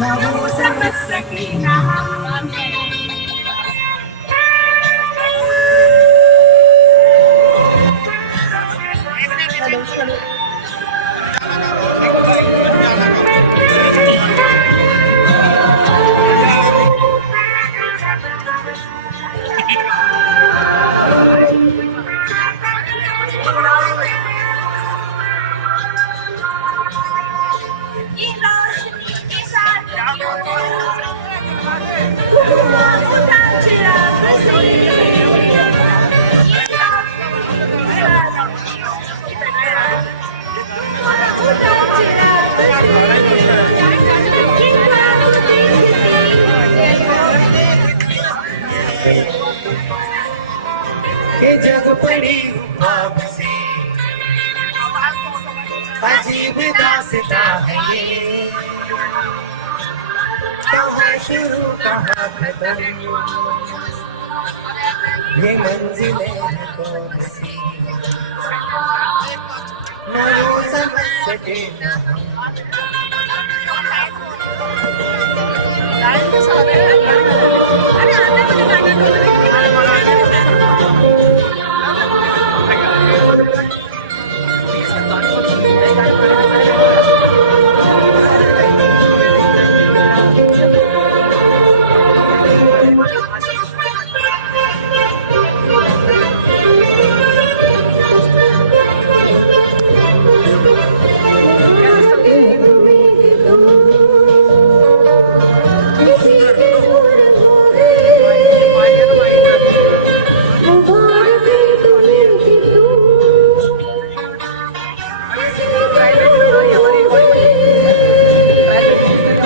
ना वो समझ सके ना हम। Hello hello. ये जग पड़ी ख्वाब से अजीब दास्ता है ये, कहाँ शुरू कहाँ खत्म, ये मंजिलें हैं कौन सी, न वो समझ सके न हम।